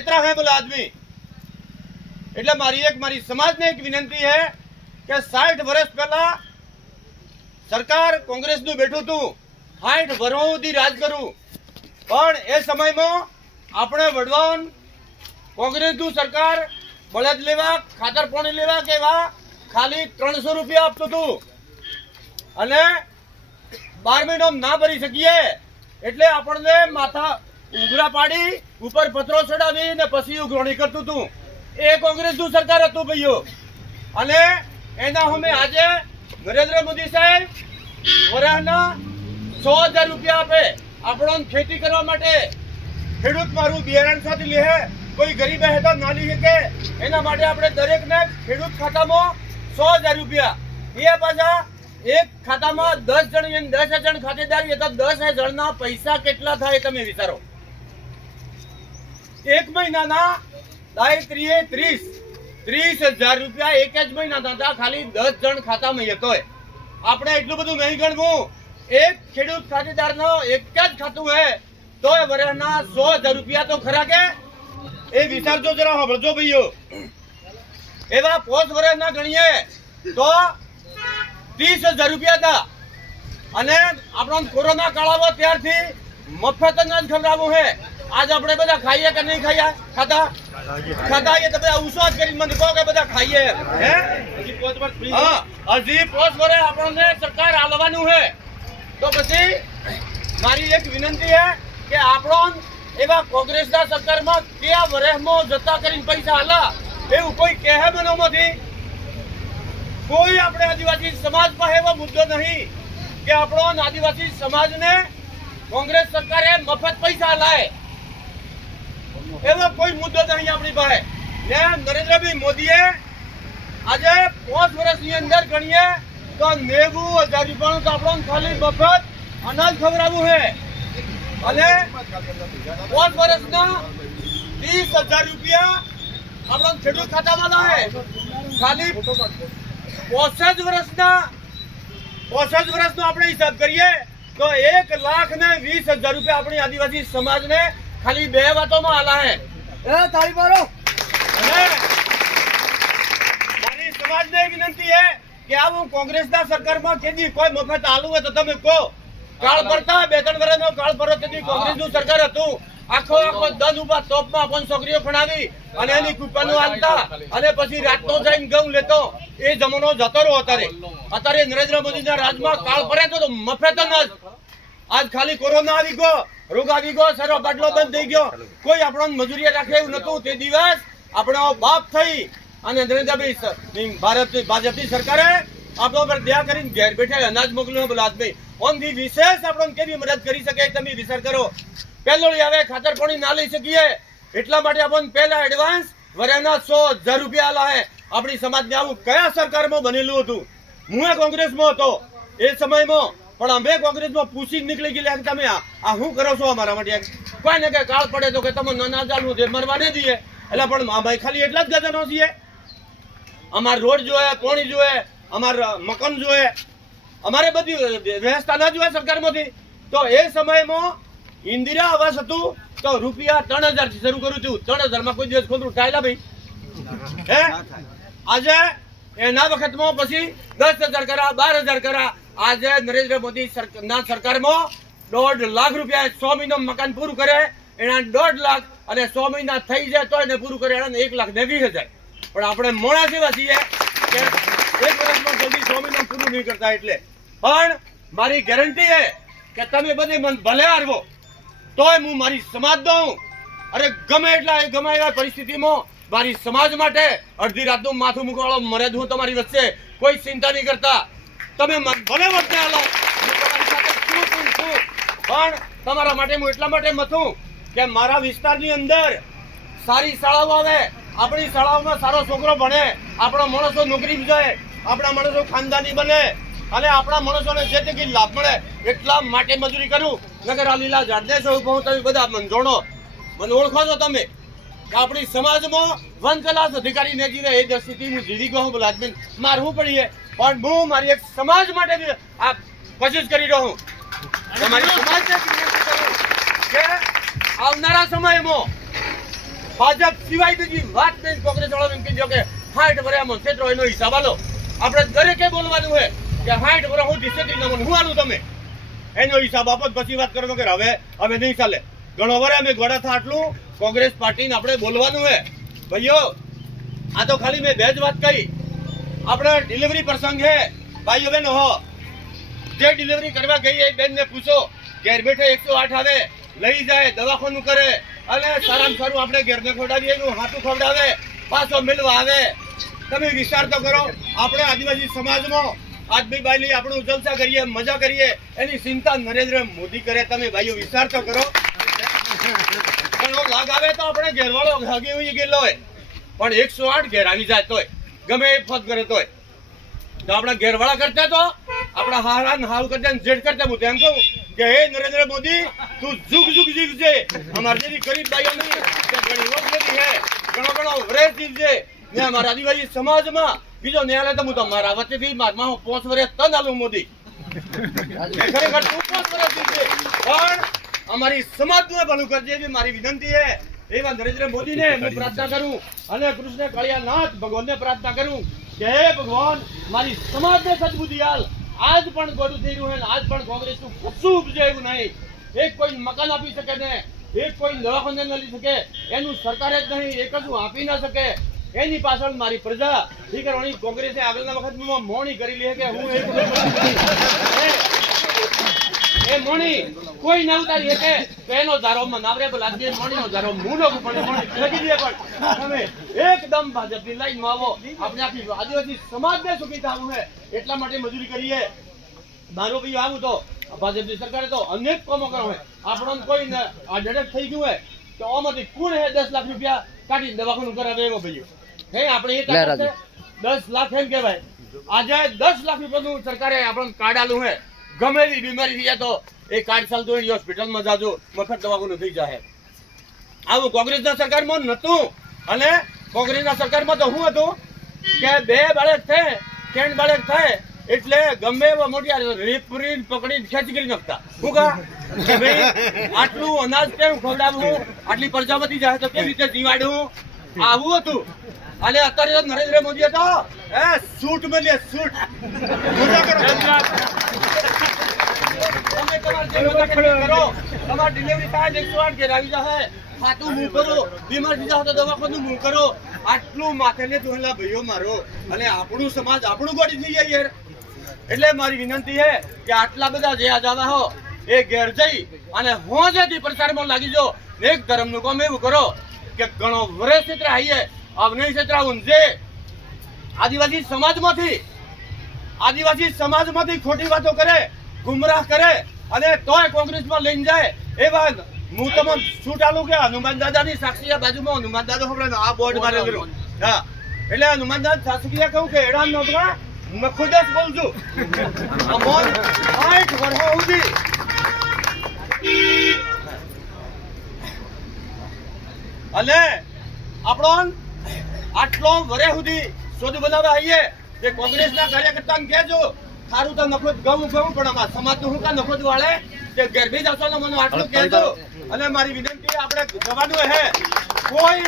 नेत्रा है बोला आदमी એટલે મારી સમાજને એક વિનંતી છે કે 60 વર્ષ પહેલા સરકાર કોંગ્રેસનું બેઠું હતું 60 વર્ષ સુધી રાજ કર્યું પણ એ સમયમાં આપણે વડવાન કોંગ્રેસનું સરકાર બળદ લેવા ખાતર પાણી લેવા કેવા ખાલી 300 રૂપિયા આપતું હતું અને 12 મહિનો ના ભરી શકીએ એટલે આપણને માથા ઉઘરા પાડી ઉપર પથરો ચડાવી ને પછી ઉઘરાણી કરતું હતું એ કોંગ્રેસનું સરકાર હતું ભાઈઓ અને એના અમે આજે નરેન્દ્ર મોદી સાહેબ વરાહના 100,000 રૂપિયા આપે આપણને ખેતી કરવા માટે ખેડૂત મારું બિયારણ સાથે લે કોઈ ગરીબ હે તો ના લઈ શકે એના માટે આપણે દરેકને ખેડૂત ખાતામાં 100,000 રૂપિયા એ પાછા એક ખાતામાં 10 જણ 10 જણ ખાતેદાર એ તો 10 જણના પૈસા કેટલા થાય તમે વિચારો એક મહિનાના દાયત્રીએ 30,000 રૂપિયા એક જ મહિના હતા ખાલી 10 જણ ખાતામાં હતો આપણે એટલું બધું નહીં ગણવું એક ખેડૂત ખાતેદારનો એક જ ખાતું હે તો એ વર્ષના 100,000 રૂપિયા તો ખરા કે એ વિચારજો જરા સાંભળજો ભાઈઓ એવા 5 વર્ષના ગણીએ તો 30,000 રૂપિયા હતા અને આપણો કોરોના કાળ આવ્યો ત્યારથી મફત અનાજ ખવડાવવું હે આજ આપણે બધા ખાઈએ કે નહીં ખાઈએ ખાતા એ તમે ઉસ્વાદ કરીને મને કહો કે બધા ખાઈએ હે હજી 5 વર્ષ ફ્રી હા હજી 5 વર્ષ આપણને સરકાર આલવાનું હે તો પછી મારી એક વિનંતી હે કે આપણો એવા કોંગ્રેસના સરકારમાં કયા વર્ષમાં જતા કરીને પૈસા આલા એવું કોઈ કહે મનોમાંથી કોઈ આપણે આદિવાસી સમાજ પાસે એવો મુદ્દો નહીં કે આપણો આદિવાસી સમાજને કોંગ્રેસ સરકારે મફત પૈસા લાય એવો કોઈ મુદ્દો નહીં આપણી પાસે ને નરેન્દ્રભાઈ મોદીએ આજે 5 વર્ષની અંદર ગણીએ તો 90,000 રૂપિયાનું તો આપણને ખાલી મફત અનાજ ખવડાવવું છે અને 5 વર્ષના 30,000 રૂપિયા આપણને ખેડૂત ખાતામાં લાવે ખાલી 65 વર્ષનો આપણે હિસાબ કરીએ તો 1,20,000 રૂપિયા આપણી આદિવાસી સમાજને ખાલી 2 વાતોમાં આલા હે તાળી મારો મારી સમાજને વિનંતી હે કે આ હું કોંગ્રેસના સરકારમાં કેદી કોઈ મફત આલુ હોય તો તમે કહો કાળ પડતા 2-3 વર્ષનો કાળ પડો તેથી કોંગ્રેસનું સરકાર હતું આખો દન ઉપર તોપમાં પણ છોકરીઓ ભણાવી અને એની કૂપનો આલતા અને પછી રાતનો જઈને ઘઉં લેતો એ જમાનો જતો રહ્યો અત્યારે નરેન્દ્ર મોદીના રાજમાં કાળ પડે તો મફત અનાજ આજ ખાલી કોરોના આવી ગયો રોગ આવી ગયો સરો બાટલો બંધ થઈ ગયો કોઈ આપણો મજૂરી રાખે એવું નતું તે દિવસ આપણો બાપ થઈ અને નરેન્દ્રભાઈ ભાજપની સરકારે આપણો પર દયા કરીને ઘેર બેઠે અનાજ મોકલ્યો બલાદભાઈ ઓનથી વિશેષ આપણને કેવી મદદ કરી શકે તમે વિચાર કરો પહેલો આવે ખાતર પાણી ના લઈ શકીએ એટલા માટે આપણને પહેલા એડવાન્સ વર્ષના 100,000 રૂપિયા આલા હે આપણી સમાજને આવું કયા સરકારમાં બનેલું હતું હું કોંગ્રેસમાં હતો એ સમયમાં પણ અમે કોંગ્રેસમાં પૂછી નીકળી ગયેલા કે તમે આ શું કરો છો અમારા માટે કોઈ ને કે કાળ પડે તો કે તમે ના ચાલવું છે મરવા નહીં દઈએ એટલે પણ ભાઈ ખાલી એટલા જ ગજાનો છીએ અમાર રોડ જોઈએ પાણી જોઈએ અમાર મકાન જોઈએ અમારે બધી વ્યવસ્થા ના જોઈએ સરકારમાંથી તો એ સમયમાં ઇન્દિરા આવાસ હતું તો રૂપિયા 3,000 થી શરૂ કર્યું હતું 3,000 માં કોઈ દિવસ ખોટું ટાયલા ભાઈ હે આજે એના વખતમાં પછી 10,000 કરા 12,000 કરા આજે નરેન્દ્ર મોદી ના સરકારમાં 1.5 લાખ રૂપિયા 100 મહિનો મકાન પૂરું કરે એના 1.5 લાખ અને 100 મહિના થઈ જાય તો એને પૂરું કરે એને 1,20,000 પણ આપણે મોડા જેવા છીએ કે 1 વર્ષમાં જલ્દી 100 મહિના પૂરું નહીં કરતા એટલે પણ મારી ગેરંટી છે કે તમે બધે મન ભલે હારવો તોય હું મારી સમાજ દઉં અરે ગમે એવા પરિસ્થિતિમાં મારી સમાજ માટે અડધી રાતનું માથું મૂકવાળો મરે હું તમારી વચ્ચે કોઈ ચિંતા નહીં કરતા તમે ભલે વચ્ચે હાલો તમારી સાથે છું પણ તમારા માટે હું એટલા માટે મથું કે મારા વિસ્તારની અંદર સારી શાળાઓ આવે આપણી શાળાઓમાં સારો છોકરો ભણે આપણા માણસો નોકરી જાય આપણા માણસો ખાનદાની બને અને આપણા માણસોને જે તે લાભ મળે એટલા માટે મજૂરી કરું નગર આ લીલા ઝાડને છો હું તમે બધા જોણો મને ઓળખો છો તમે કે આપણી સમાજમાં વન ક્લાસ અધિકારી ને જીવે એ સ્થિતિ હું જીવી ગયો બલાદબેન મારવું પડીએ પણ હું મારી એક સમાજ માટે આ કોશિશ કરી રહ્યો હું તમારી સમાજને વિનંતી કરું કે આવનારા સમયમાં ભાજપ સિવાય બીજી વાત નહીં. કોંગ્રેસ વાળા એમ કીધું કે 60 વર્ષમાં ક્ષેત્રો એનો હિસાબ આલો. આપણે દરેકે બોલવાનું હોય કે 60 વર્ષ હું ડિસેન્ટ્રી હું આલું, તમે એનો હિસાબ આપો પછી વાત કરો કે હવે નહીં ચાલે. ઘણો વરે અમે ગોળા થા આટલું કોંગ્રેસ પાર્ટીને આપણે બોલવાનું હોય. ભાઈઓ આ તો ખાલી મેં બે જ વાત કહી. આપણે ડિલિવરી પ્રસંગ છે ભાઈઓ બહેનો હો, જે ડિલિવરી કરવા ગઈ એ બેનને પૂછો, ઘેર બેઠે 108 આવે, લઈ જાય, દવાખાનું કરે અને સારામાં સારું આપણે ઘેરને ખવડાવીએ, એનું હાથું ખવડાવે, પાછો મિલવા આવે. તમે વિચાર તો કરો, આપણે આદિવાસી સમાજમાં આદમી બાઈ આપણું જલસા કરીએ, મજા કરીએ, એની ચિંતા નરેન્દ્ર મોદી કરે. તમે ભાઈઓ વિચાર તો કરો. પણ લાગ આવે તો આપણે ઘેરવાળો હગી ઉઈ ગયેલો હોય, પણ 108 ઘેર આવી જાય તોય ગમે એ ફત કરે તોય તો આપણા ઘેરવાળા કરતા તો આપણા હારાન હાવ કરતા જેડ કરતા હું તેમ કહું કે હે નરેન્દ્ર મોદી તું જુગ જુગ જીવજે. અમારી જેવી ગરીબ બાઈઓ નહીં ઘણી રોજગારી હે, ઘણો વરેસ જીવજે ને અમારા આદિવાસી સમાજમાં બીજો ન્યાય તો હું તો મારા વચ્ચેથી મારમાં 5 વર્ષ તન આલું મોદી. ખરેખર તું 5 વર્ષ જીવજે, પણ અમારી સમાજનું ભલું કરજે એવી મારી વિનંતી છે. એવા નરેન્દ્ર મોદીને હું પ્રાર્થના કરું અને કૃષ્ણ કાળિયાનાથ ભગવાનને પ્રાર્થના કરું કે હે ભગવાન મારી સમાજને સદબુદ્ધિ આલ. આજ પણ ગોળું થઈ રહ્યું છે, આજ પણ કોંગ્રેસનું કશું ઉપજે એવું નહીં. એક કોઈ મકાન આપી શકે ને એક કોઈ દવાખાને ન લઈ શકે, એનું સરકારે જ નહીં, એક જ આપી ન શકે. એની પાછળ મારી પ્રજા ઠીક કરવાની. કોંગ્રેસે આગળના વખતમાં મોણી કરી લે કે હું એ મોણી કોઈ ના ઉતારી શકે તો એનો ધારોમાં નાવરે લાગે, મોણીનો ધારો મૂલો પણ મોણી લગી દે. પણ તમે એકદમ ભાજપની લાઈનમાં આવો, આપણે આખી આદિવાસી સમાજને સુખી થવું છે એટલા માટે મજૂરી કરીએ. દારૂ પી આવું તો ભાજપની સરકારે તો અનેક કામો કરવા હોય. આપણને કોઈ આ ડડક થઈ ગયું હોય તો આમાંથી કોણ હે 10 લાખ રૂપિયા કાઢી દવાખાનું કરાવે એવો ભાઈઓ હે. આપણે એ 10 લાખ એમ કહેવાય. આજે 10 લાખ રૂપિયાનું સરકારે આપણને કાર્ડ આલું હે. ગમે એવી બીમારી થઈ જાય તો એ કાર્ડ ચાલતું હોય હોસ્પિટલમાં જાજો, મફત દવાખાનું થઈ જાય. આવું કોંગ્રેસના સરકારમાં નહોતું. અને કોંગ્રેસના સરકારમાં તો શું હતું કે 2 બાળક થાય 3 બાળક થાય એટલે ગમે એવા મોટી રેપરી પકડીને ખેંચી કરી નાખતા. શું કહા કે ભાઈ આટલું અનાજ કેમ ખવડાવવું, આટલી પ્રજાપતિ જાય તો કેવી રીતે જીવાડવું, આવું હતું. અને અત્યારે નરેન્દ્ર મોદી હતો સૂટ મળે સૂટ. મજા કરો તમે, તમારી ડિલિવરી થાય 108 ઘેર આવી જાય, ખાતું હું કરો, બીમાર થઈ જાવ તો દવાખાનું હું કરો. આટલું માથે ને ધોયેલા ભાઈઓ મારો, અને આપણું સમાજ આપણું ગોળી થઈ જાય યાર. એટલે મારી વિનંતી છે કે આટલા બધા જે આજાવા હો એ ઘેર જઈ અને હોજેથી પ્રચારમાં લાગી જો. એક ધર્મનું કામ એવું કરો કે ઘણો વર્ષ ક્ષેત્ર આવીએ अब नहीं क्षेत्र जे आदिवासी समाजમાંથી ખોટી વાતો કરે, ગુમરાહ કરે અને તોય કોંગ્રેસમાં લઈને જાય. એ વાત હું તમને છૂટ આલું કે હનુમાન દાદાની સાક્ષી બાજુમાં હનુમાન દાદા આપણે આ બોર્ડ મારેલું. હા, એટલે હનુમાન દાદા સાક્ષીએ કહું કે હેરાન ન થવા, હું ખુદ જ બોલું છું. અમોન 60 વર્ષ સુધી અને આપણો આટલો વરે સુધી શોધ બનાવવા આવીએ કે કોંગ્રેસના કાર્યકર્તાને કહેજો સારું તો નફરત ગવું પણ અમારા સમાજનું શું કા નફરત વાળે કે ગરબી જશો મને આટલું કહેજો. અને મારી વિનંતી આપણે જવાનું હે કોઈ